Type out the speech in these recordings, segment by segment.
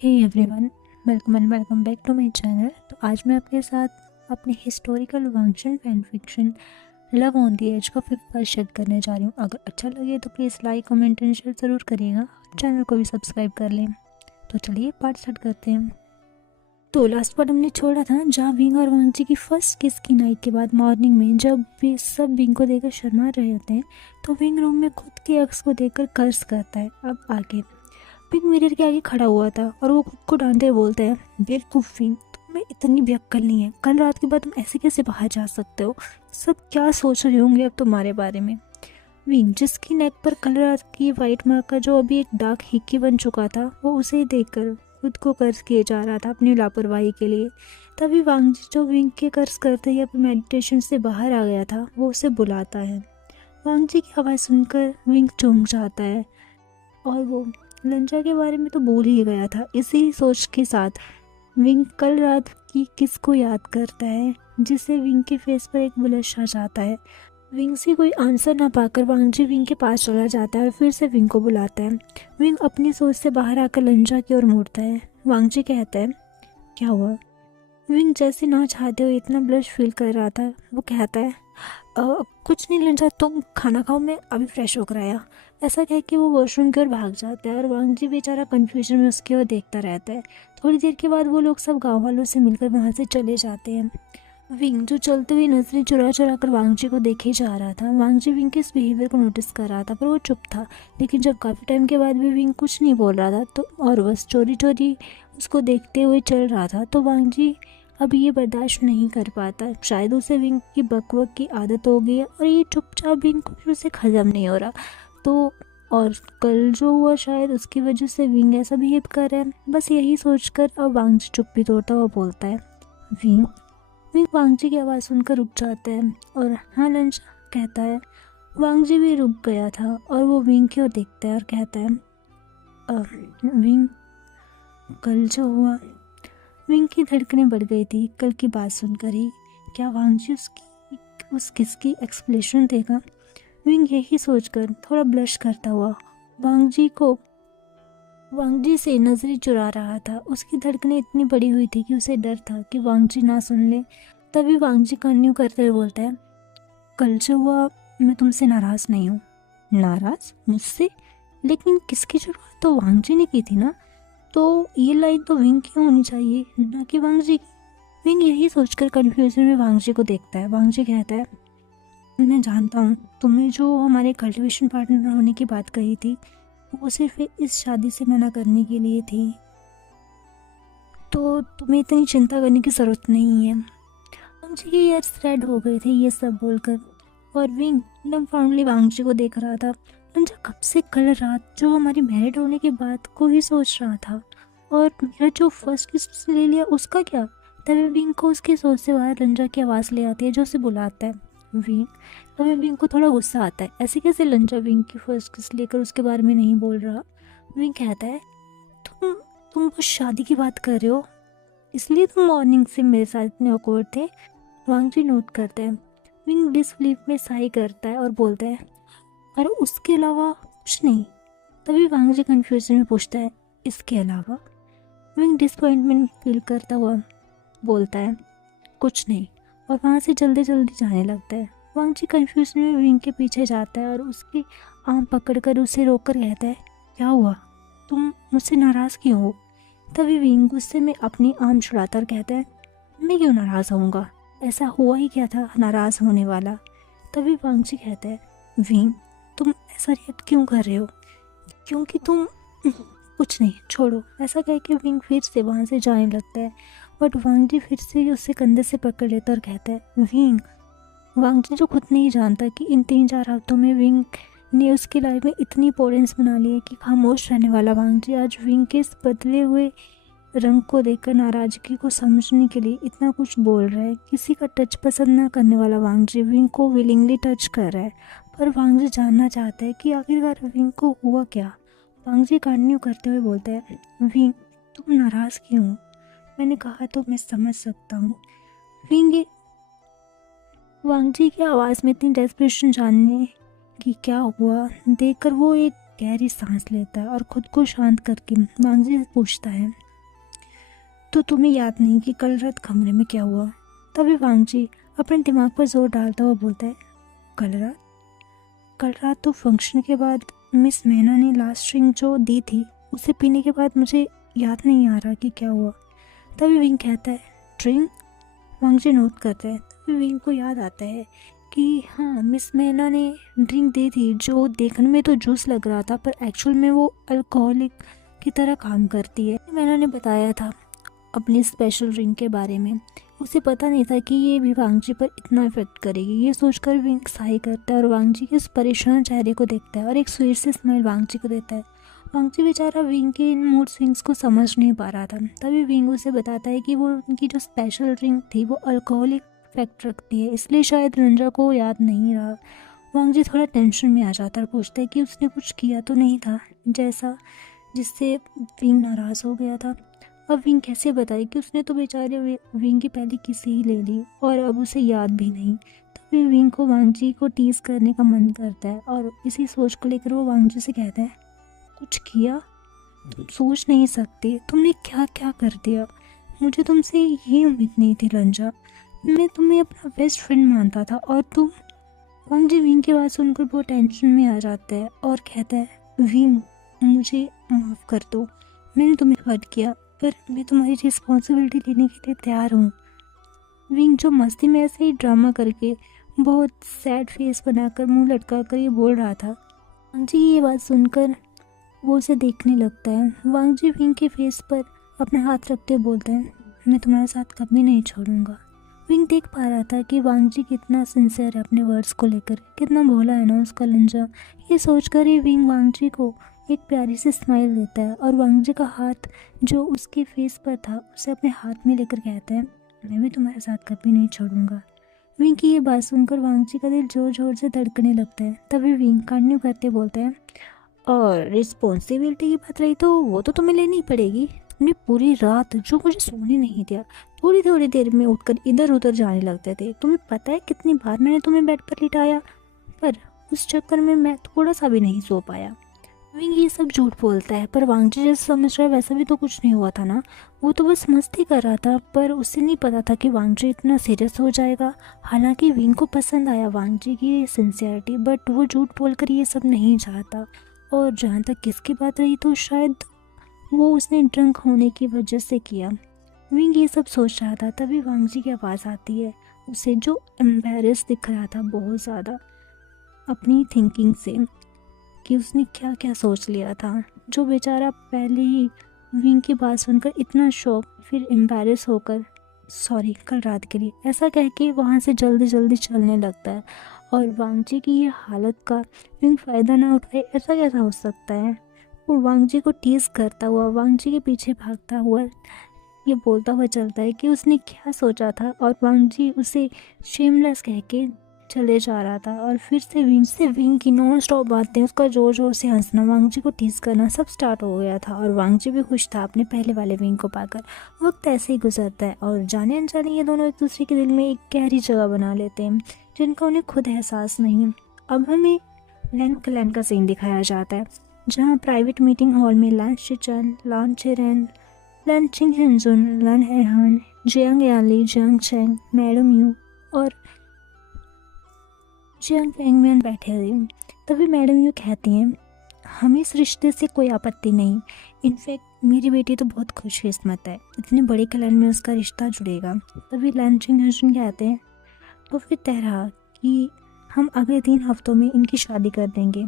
Hey everyone, welcome and welcome back to my channel. तो आज मैं आपके साथ अपने historical Wangxian fan fiction love on the edge का 5th पार्ट शेयर करने जा रही हूँ। अगर अच्छा लगे तो please like comment and share ज़रूर करिएगा। चैनल को भी सब्सक्राइब कर लें। तो चलिए पार्ट स्टार्ट करते हैं। तो लास्ट पार्ट हमने छोड़ा था जहाँ विंग और वांगजी की फर्स्ट किस की नाइट के बाद मॉर्निंग में जब वे सब विंग को देखकर शर्मा रहे होते हैं तो विंग रूम में खुद के एक्स को देखकर कर्ज करता है। अब आगे विंग मिरर के आगे खड़ा हुआ था और वो खुद को डांटते हुए बोलता है, बेवकूफ़ विंग, तुम्हें इतनी भी अक्ल नहीं है। कल रात के बाद तुम ऐसे कैसे बाहर जा सकते हो? सब क्या सोच रहे होंगे अब तुम्हारे बारे में। विंग जिसकी नेक पर कल रात की वाइट मार्क का जो अभी एक डार्क हिक्की बन चुका था, वो उसे देखकर खुद को कर्ज किए जा रहा था अपनी लापरवाही के लिए। तभी वांगजी जो विंग के कर्ज करते ही अपने मेडिटेशन से बाहर आ गया था, वो उसे बुलाता है। वांगजी की आवाज़ सुनकर विंग चौंक जाता है और वो लंचा के बारे में तो भूल ही गया था। इसी सोच के साथ विंग कल रात की किस को याद करता है, जिससे विंग के फेस पर एक ब्लश आ जाता है। विंग से कोई आंसर ना पाकर वांगजी विंग के पास चला जाता है और फिर से विंग को बुलाता है। विंग अपनी सोच से बाहर आकर लंचा की ओर मुड़ता है। वांगजी कहता है, क्या हुआ? विंग जैसे ना चाहते हुए इतना ब्लश फील कर रहा था, वो कहता है, कुछ नहीं लंचा, तुम खाना खाओ, मैं अभी फ्रेश होकर आया। ऐसा कह के वो वॉशरूम की ओर भाग जाता है और वांगजी बेचारा कन्फ्यूजन में उसकी ओर देखता रहता है। थोड़ी देर के बाद वो लोग सब गांव वालों से मिलकर वहाँ से चले जाते हैं। विंग जो चलते हुए नजरें चुरा चुरा कर वांगजी को देखे जा रहा था। वांगजी विंग के इस बिहेवियर को नोटिस कर रहा था पर वो चुप था। लेकिन जब काफ़ी टाइम के बाद भी विंग कुछ नहीं बोल रहा था तो और बस चोरी चोरी उसको देखते हुए चल रहा था, तो वांगजी अब ये बर्दाश्त नहीं कर पाता। शायद उसे विंग की बकवक की आदत हो गई है और ये चुपचाप विंग कुछ उसे हजम नहीं हो रहा। तो और कल जो हुआ शायद उसकी वजह से विंग ऐसा बिहेव कर रहा है। बस यही सोचकर अब वांगजी चुप्पी तोड़ता हुआ बोलता है, विंग। विंग वांगजी की आवाज़ सुनकर रुक जाता है और हाँ लंच कहता है। वांगजी भी रुक गया था और वो विंग की ओर देखता है और कहता है, विंग, कल जो हुआ। विंग की धड़कनें बढ़ गई थी कल की बात सुनकर ही। क्या वांगजी उस किसकी एक्सप्लेनेशन देगा? विंग यही सोचकर थोड़ा ब्लश करता हुआ वांगजी से नजरें चुरा रहा था। उसकी धड़कनें इतनी बड़ी हुई थी कि उसे डर था कि वांगजी ना सुन ले। तभी वांगजी कंटिन्यू करते हुए बोलता है, कल जो हुआ, मैं तुमसे नाराज़ नहीं हूँ। नाराज़ मुझसे? लेकिन किसकी शुरुआत तो वांगजी ने की थी ना, तो ये लाइन तो विंग की होनी चाहिए, ना कि वांगजी की। विंग यही सोचकर कन्फ्यूजन में वांगजी को देखता है। वांगजी कहता है, मैं जानता हूँ तुमने जो हमारे कल्टीवेशन पार्टनर होने की बात कही थी वो सिर्फ इस शादी से मना करने के लिए थी, तो तुम्हें इतनी चिंता करने की ज़रूरत नहीं है। वांगजी की ईयर्स रेड हो गए थे ये सब बोलकर और विंग डम्फाउंडली वांगजी को देख रहा था। लंजा कब से कल रात जो हमारी मैरिड होने की बात को ही सोच रहा था, और मेरा जो फर्स्ट किस ले लिया उसका क्या? तभी विंग को उसकी सोच से बाहर लंजा की आवाज़ ले आती है जो उसे बुलाता है, विंग। तभी विंग को थोड़ा गुस्सा आता है, ऐसे कैसे लंजा विंग की फर्स्ट किस लेकर उसके बारे में नहीं बोल रहा। विंग कहता है, तुम बस शादी की बात कर रहे हो, इसलिए तुम मॉर्निंग से मेरे साथ इतने ऑकवर्ड थे। वांगजी नोट करता है। विंग डिसबिलीफ में साई करता है और बोलता है, और उसके अलावा कुछ नहीं। तभी वांगजी कन्फ्यूजन में पूछता है, इसके अलावा? विंग डिसअपॉइंटमेंट फील करता हुआ बोलता है, कुछ नहीं, और वहाँ से जल्दी जल्दी जाने लगता है। वांगजी कन्फ्यूजन में विंग के पीछे जाता है और उसकी आर्म पकड़कर उसे रोककर कहता है, क्या हुआ? तुम मुझसे नाराज़ क्यों हो? तभी विंग गुस्से में अपनी आर्म छुड़ाता और कहता है, मैं क्यों नाराज़ होऊंगा? ऐसा हुआ ही क्या था नाराज़ होने वाला? तभी वांगजी कहता है, विंग, तुम ऐसा रिएक्ट क्यों कर रहे हो? क्योंकि तुम कुछ नहीं, छोड़ो। ऐसा कह के विंग फिर से वहाँ से जाने लगता है, बट वांगजी फिर से उसे कंधे से पकड़ लेता और कहता है, विंग। वांगजी जो खुद नहीं जानता कि इन 3-4 हफ्तों में विंग ने उसकी लाइफ में इतनी इंपॉर्टेंस बना ली है कि खामोश रहने वाला वांगजी आज विंग के इस बदले हुए रंग को देखकर नाराज़गी को समझने के लिए इतना कुछ बोल रहा है। किसी का टच पसंद ना करने वाला वांगजी विंग को विलिंगली टच कर रहा है, पर वांगजी जानना चाहता है कि आखिरकार विंग को हुआ क्या। वांगजी कंटिन्यू करते हुए बोलता है, विंग, तुम नाराज़ क्यों हो? मैंने कहा तो मैं समझ सकता हूँ। विंग वांगजी की आवाज़ में इतनी डेस्परेशन जानने कि क्या हुआ देखकर वो एक गहरी सांस लेता है और खुद को शांत करके वांगजी से पूछता है, तो तुम्हें याद नहीं कि कल रात कमरे में क्या हुआ? तभी वांगजी अपने दिमाग पर जोर डालता हुआ बोलता है, कल रात तो फंक्शन के बाद मिस मैना ने लास्ट ड्रिंक जो दी थी उसे पीने के बाद मुझे याद नहीं आ रहा कि क्या हुआ। तभी विंग कहता है, ड्रिंक? वांगजी नोट करता है। तभी विंग को याद आता है कि हाँ, मिस मैना ने ड्रिंक दी थी जो देखने में तो जूस लग रहा था पर एक्चुअल में वो अल्कोहलिक की तरह काम करती है। मैना ने बताया था अपनी स्पेशल ड्रिंक के बारे में। उसे पता नहीं था कि ये भी वांगजी पर इतना इफेक्ट करेगी। ये सोचकर विंग साई करता है और वांगजी के उस परेशान चेहरे को देखता है और एक स्वीट से स्माइल वांगजी को देता है। वांगजी बेचारा विंग के इन मूड स्विंग्स को समझ नहीं पा रहा था। तभी विंग उसे बताता है कि वो उनकी जो स्पेशल ड्रिंक थी वो अल्कोहलिक इफेक्ट रखती है, इसलिए शायद रंजा को याद नहीं रहा। वांगजी थोड़ा टेंशन में आ जाता है और पूछता है कि उसने कुछ किया तो नहीं था जैसा जिससे विंग नाराज़ हो गया था। अब विंग कैसे बताए कि उसने तो बेचारे विंग की पहली किसी ही ले ली और अब उसे याद भी नहीं। तो फिर विंग को वांगजी को टीज करने का मन करता है और इसी सोच को लेकर वो वांगजी से कहता है, कुछ किया? तुम सोच नहीं सकते तुमने क्या क्या कर दिया। मुझे तुमसे ये उम्मीद नहीं थी रंजा। मैं तुम्हें अपना बेस्ट फ्रेंड मानता था और तुम। वांगजी विंग की बात सुनकर बहुत टेंशन में आ जाता है और कहता है, विंग मुझे माफ़ कर दो, मैंने तुम्हें हर्ट किया पर मैं तुम्हारी रिस्पॉन्सिबिलिटी लेने के लिए तैयार हूँ। विंग जो मस्ती में ऐसे ही ड्रामा करके बहुत सैड फेस बनाकर मुंह लटका कर ये बोल रहा था। वांगजी ये बात सुनकर वो उसे देखने लगता है। वांगजी विंग के फेस पर अपना हाथ रखते बोलते हैं, मैं तुम्हारे साथ कभी नहीं छोड़ूंगा। विंग देख पा रहा था कि वांगजी कितना सिंसियर है अपने वर्ड्स को लेकर, कितना भोला है ना उसका लंजा। ये सोचकर ही विंग वांगजी को एक प्यारी सी स्माइल देता है और वांगजी का हाथ जो उसके फेस पर था उसे अपने हाथ में लेकर कहता है, मैं भी तुम्हारे साथ कभी नहीं छोड़ूंगा। विंग की ये बात सुनकर वांगजी का दिल जोर जोर से धड़कने लगता है। तभी विंग कंटिन्यू करते बोलते हैं, और रिस्पॉन्सिबिलिटी की बात रही तो वो तो तुम्हें लेनी पड़ेगी। तुमने पूरी रात जो मुझे सोने नहीं दिया, थोड़ी थोड़ी देर में उठकर इधर उधर जाने लगते थे। तुम्हें पता है कितनी बार मैंने तुम्हें बेड पर लिटाया, पर उस चक्कर में मैं थोड़ा सा भी नहीं सो पाया। विंग ये सब झूठ बोलता है पर वांगजी जैसे समझ रहा है वैसा भी तो कुछ नहीं हुआ था ना। वो तो बस मस्ती कर रहा था पर उसे नहीं पता था कि वांगजी इतना सीरियस हो जाएगा। हालांकि विंग को पसंद आया वांगजी की सिंसियरिटी, बट वो झूठ बोलकर ये सब नहीं चाहता। और जहाँ तक किसकी बात रही तो शायद वो उसने ड्रंक होने की वजह से किया। विंग ये सब सोच रहा था। तभी वांगजी की आवाज़ आती है उसे, जो एम्बेरस दिख रहा था बहुत ज़्यादा अपनी थिंकिंग से कि उसने क्या क्या सोच लिया था। जो बेचारा पहले ही विंग की बात सुनकर इतना शॉक, फिर एम्बेरस होकर सॉरी कल रात के लिए ऐसा कह के वहाँ से जल्दी जल्दी चलने लगता है। और वांगजी की ये हालत का विंग फ़ायदा ना उठाए ऐसा कैसा हो सकता है। वो वांगजी को टीज करता हुआ वांगजी के पीछे भागता हुआ ये बोलता हुआ चलता है कि उसने क्या सोचा था और वांगजी उसे शेमलेस कह के चले जा रहा था। और फिर से विंग की नॉन स्टॉप बातें, उसका जोर जोर से हंसना, वांगजी को टीज करना सब स्टार्ट हो गया था। और वांगजी भी खुश था अपने पहले वाले विंग को पाकर। वक्त ऐसे ही गुजरता है और जाने अनजाने ये दोनों एक दूसरे के दिल में एक गहरी जगह बना लेते हैं जिनका उन्हें खुद एहसास नहीं। अब हमें लैन क्लैन का सीन दिखाया जाता है जहाँ प्राइवेट मीटिंग हॉल में Lan Xichen, Lan Qiren, Lan चिंग हेंजुन, लान एहान, Jiang Yanli, Jiang Cheng, madam Yu और जियांग फेंगमैन बैठे हुए। तभी मैडम यू कहती हैं, हमें इस रिश्ते से कोई आपत्ति नहीं। इनफैक्ट मेरी बेटी तो बहुत खुशकिस्मत है, इतने बड़े क्लैन में उसका रिश्ता जुड़ेगा। तभी लान चिंग हेंजुन कहते हैं, तो फिर तय रहा कि हम अगले 3 हफ्तों में इनकी शादी कर देंगे।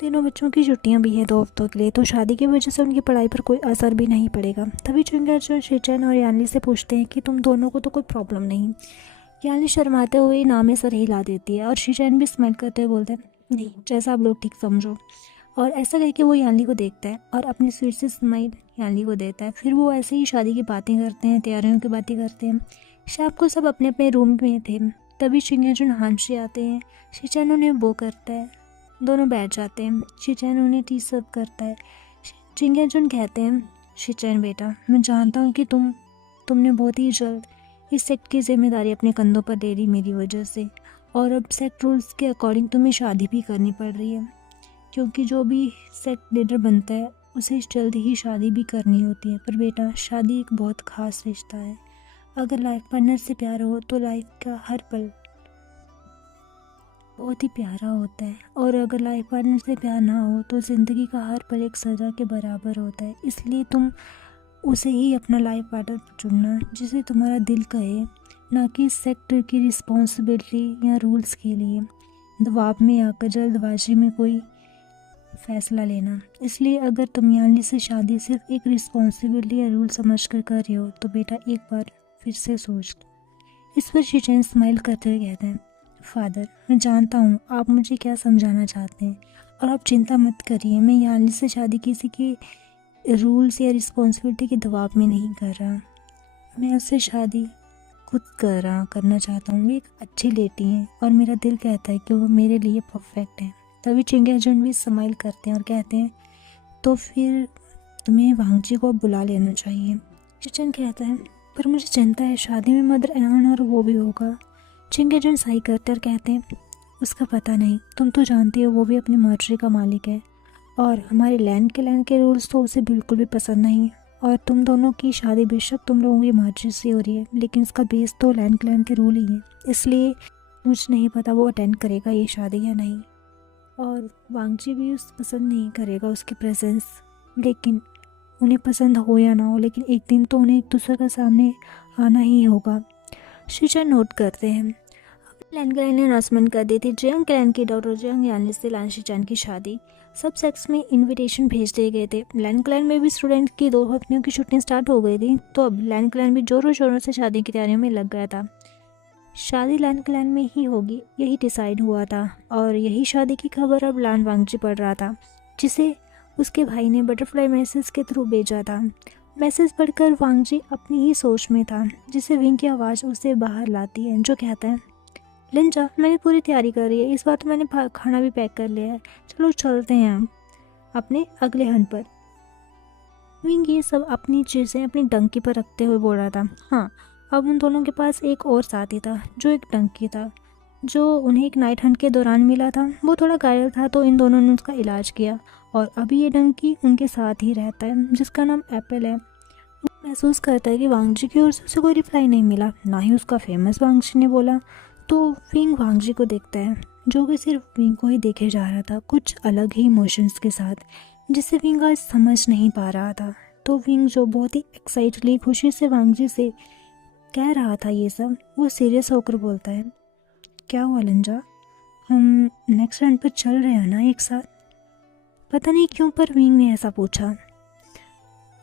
तीनों बच्चों की छुट्टियां भी हैं 2 हफ्तों के लिए, तो शादी की वजह से उनकी पढ़ाई पर कोई असर भी नहीं पड़ेगा। तभी चुंगा शिचन और यानली से पूछते हैं कि तुम दोनों को तो कोई प्रॉब्लम नहीं। यानली शर्माते हुए ना में सर हिला देती है और शिचन भी स्माइल करते हुए बोलते हैं, नहीं जैसा आप लोग ठीक समझो। और ऐसा कह के वो यानली को देखता है और अपनी स्वीट से स्माइल यानली को देता है। फिर वो ऐसे ही शादी की बातें करते हैं, तैयारियों की बातें करते हैं। शाम को सब अपने अपने रूम में थे। तभी शिंगेजुन हांशी आते हैं। शिचैन उन्हें वो करता है, दोनों बैठ जाते हैं। शिचैन उन्हें टी सर्व करता है। शिंगेजुन कहते हैं, शिचैन बेटा मैं जानता हूँ कि तुमने बहुत ही जल्द इस सेक्ट की जिम्मेदारी अपने कंधों पर ले ली मेरी वजह से, और अब सेक्ट रूल्स के अकॉर्डिंग तुम्हें शादी भी करनी पड़ रही है, क्योंकि जो भी सेक्ट लीडर बनता है उसे जल्दी ही शादी भी करनी होती है। पर बेटा, शादी एक बहुत ख़ास रिश्ता है। अगर लाइफ पार्टनर से प्यार हो तो लाइफ का हर पल बहुत ही प्यारा होता है, और अगर लाइफ पार्टनर से प्यार ना हो तो ज़िंदगी का हर पल एक सज़ा के बराबर होता है। इसलिए तुम उसे ही अपना लाइफ पार्टनर चुनना जिसे तुम्हारा दिल कहे, ना कि सेक्टर की रिस्पॉन्सिबिलिटी या रूल्स के लिए दबाव में आकर जल्दबाजी में कोई फैसला लेना। इसलिए अगर तुम यानी से शादी सिर्फ एक रिस्पॉन्सिबिलिटी या रूल समझ कर रहे हो तो बेटा एक बार फिर से सोच लो। इस पर शिचैन स्माइल करते हुए कहते हैं, फादर, मैं जानता हूँ आप मुझे क्या समझाना चाहते हैं, और आप चिंता मत करिए। मैं यानी से शादी किसी के रूल्स या रिस्पॉन्सिबिलिटी के दबाव में नहीं कर रहा। मैं उससे शादी खुद करना चाहता हूँ। वो एक अच्छी लेडी है और मेरा दिल कहता है कि वो मेरे लिए परफेक्ट है। तभी चिंगेजन भी स्माइल करते हैं और कहते हैं, तो फिर तुम्हें वांगजी को बुला लेना चाहिए। शिचैन कहता है, पर मुझे चिंता है, शादी में मदर एन और वो भी होगा। चिंगेजन सही करते और कहते हैं, उसका पता नहीं, तुम तो जानती हो वो भी अपनी मर्जी का मालिक है, और हमारे लैंड के रूल्स तो उसे बिल्कुल भी पसंद नहीं। और तुम दोनों की शादी बेशक तुम लोगों की मर्जी से हो रही है, लेकिन इसका बेस तो लैंड के रूल ही है। इसलिए मुझे नहीं पता वो अटेंड करेगा ये शादी या नहीं, और वांगजी भी उस पसंद नहीं करेगा उसकी प्रेजेंस। लेकिन उन्हें पसंद हो या ना हो, लेकिन एक दिन तो उन्हें एक दूसरे के सामने आना ही होगा। शिचैन नोट करते हैं, लैन क्लैन ने अनाउंसमेंट कर दी थी जियांग क्लैन की डॉटर जियांग यानी से लैन शिचैन की शादी। सब सेक्स में इनविटेशन भेज दिए गए थे। लैन क्लैन में भी स्टूडेंट की 2 हफ्तों की छुट्टियां स्टार्ट हो गई थी, तो अब लैन क्लैन भी जोरों शोरों से शादी की तैयारियों में लग गया था। शादी लैन क्लैन में ही होगी यही डिसाइड हुआ था, और यही शादी की खबर अब लैन वांगजी पढ़ रहा था, जिसे उसके भाई ने बटरफ्लाई मैसेज के थ्रू भेजा था। मैसेज पढ़कर वांगजी अपनी ही सोच में था, जिसे विंग की आवाज़ उसे बाहर लाती है, जो कहता है, लिंजा, मैंने पूरी तैयारी कर रही है, इस बार तो मैंने खाना भी पैक कर लिया है, चलो चलते हैं हम अपने अगले हंट पर। विंग ये सब अपनी चीज़ें अपनी डंकी पर रखते हुए बोल रहा था। हाँ, अब उन दोनों के पास एक और साथी था जो एक डंकी था, जो उन्हें एक नाइट हंट के दौरान मिला था। वो थोड़ा घायल था तो इन दोनों ने उसका इलाज किया, और अभी ये डंकी उनके साथ ही रहता है, जिसका नाम एप्पल है। वो महसूस करता है कि वांगजी की ओर से उसे कोई रिप्लाई नहीं मिला, ना ही उसका फेमस वांगजी ने बोला। तो विंग वांगजी को देखता है, जो कि सिर्फ विंग को ही देखे जा रहा था, कुछ अलग ही इमोशंस के साथ, जिसे विंग आज समझ नहीं पा रहा था। तो विंग, जो बहुत ही एक्साइटली खुशी से वांगजी से कह रहा था ये सब, वो सीरियस होकर बोलता है, क्या हुआ लिंजा, हम नेक्स्ट राउंड पर चल रहे हैं ना एक साथ? पता नहीं क्यों, पर विंग ने ऐसा पूछा।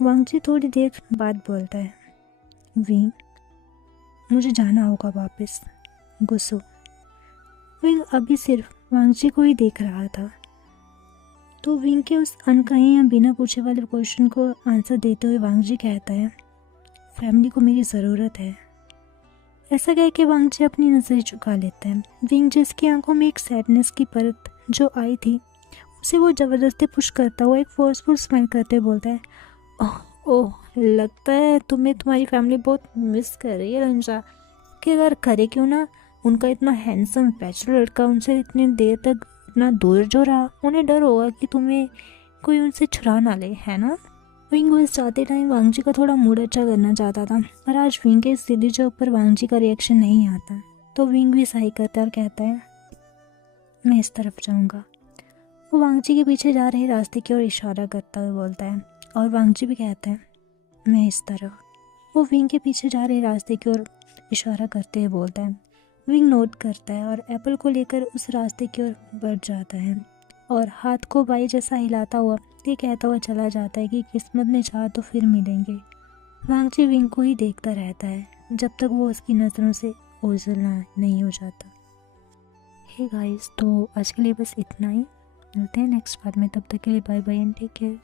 वांगजी थोड़ी देर बाद बोलता है, विंग, मुझे जाना होगा वापस, गुस्सो। विंग अभी सिर्फ वांगजी को ही देख रहा था, तो विंग के उस अनकहे या बिना पूछे वाले क्वेश्चन को आंसर देते हुए वांगजी कहता है, फैमिली को मेरी ज़रूरत है। ऐसा कह के वांगजी अपनी नज़र झुका लेता है। विंग, जिसकी आंखों में एक सैडनेस की परत जो आई थी, उसे वो ज़बरदस्ती पुश करता हुआ एक फोर्सफुल स्माइल करते हुए बोलता है, ओह, लगता है तुम्हें तुम्हारी फैमिली बहुत मिस कर रही है रंजा। कि अगर करे क्यों ना, उनका इतना हैंडसम बैचलर लड़का उनसे इतनी देर तक इतना दूर जो रहा, उन्हें डर होगा कि तुम्हें कोई उनसे छुड़ा ना ले, है ना? विंग बस जाते टाइम वांगजी का थोड़ा मूड अच्छा करना चाहता था, पर आज विंग के सीधी चौक पर वांगजी का रिएक्शन नहीं आता, तो विंग भी सही करता है और कहता है, मैं इस तरफ जाऊँगा। वो वांगजी के पीछे जा रहे रास्ते की ओर इशारा करता हुआ बोलता है, और वांगजी भी कहता है, मैं इस तरफ। वो विंग के पीछे जा रहे रास्ते की ओर इशारा करते हुए बोलता है। विंग नोट करता है और एप्पल को लेकर उस रास्ते की ओर बढ़ जाता है, और हाथ को बाई जैसा हिलाता हुआ ये कहता हुआ चला जाता है कि किस्मत ने चाहा तो फिर मिलेंगे। वांगजी विंग को ही देखता रहता है जब तक वो उसकी नज़रों से ओझल नहीं हो जाता। हे गाइस, तो आज के लिए बस इतना ही। मिलते हैं नेक्स्ट पार्ट में, तब तक के लिए bye bye and take care.